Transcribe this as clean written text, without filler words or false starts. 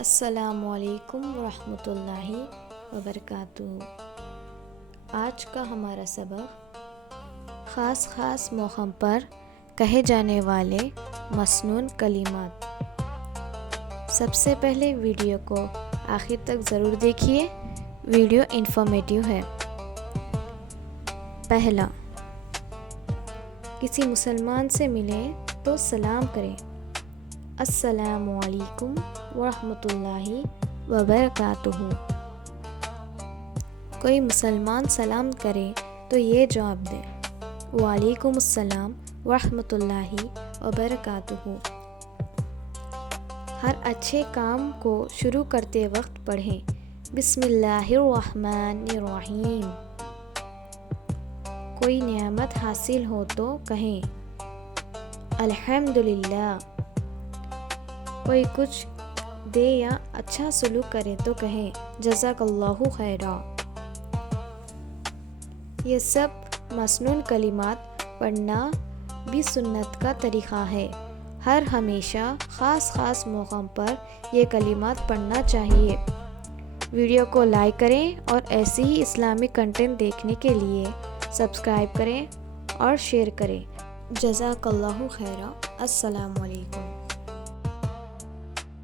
السلام علیکم ورحمۃ اللہ وبرکاتہ۔ آج کا ہمارا سبق خاص موقعوں پر کہے جانے والے مسنون کلمات۔ سب سے پہلے ویڈیو کو آخر تک ضرور دیکھیے، ویڈیو انفارمیٹیو ہے۔ پہلا، کسی مسلمان سے ملیں تو سلام کریں، السلام علیکم ورحمۃ اللہ وبرکاتہ۔ کوئی مسلمان سلام کرے تو یہ جواب دیں، وعلیکم السلام ورحمۃ اللہ وبرکاتہ۔ ہر اچھے کام کو شروع کرتے وقت پڑھیں، بسم اللہ الرحمن الرحیم۔ کوئی نعمت حاصل ہو تو کہیں، الحمدللہ۔ کوئی کچھ دے یا اچھا سلوک کرے تو کہیں، جزاک اللہ خیرا۔ یہ سب مسنون کلمات پڑھنا بھی سنت کا طریقہ ہے۔ ہر ہمیشہ خاص موقعوں پر یہ کلمات پڑھنا چاہیے۔ ویڈیو کو لائک کریں اور ایسی ہی اسلامک کنٹینٹ دیکھنے کے لیے سبسکرائب کریں اور شیئر کریں۔ جزاک اللہ خیرا۔ السلام علیکم۔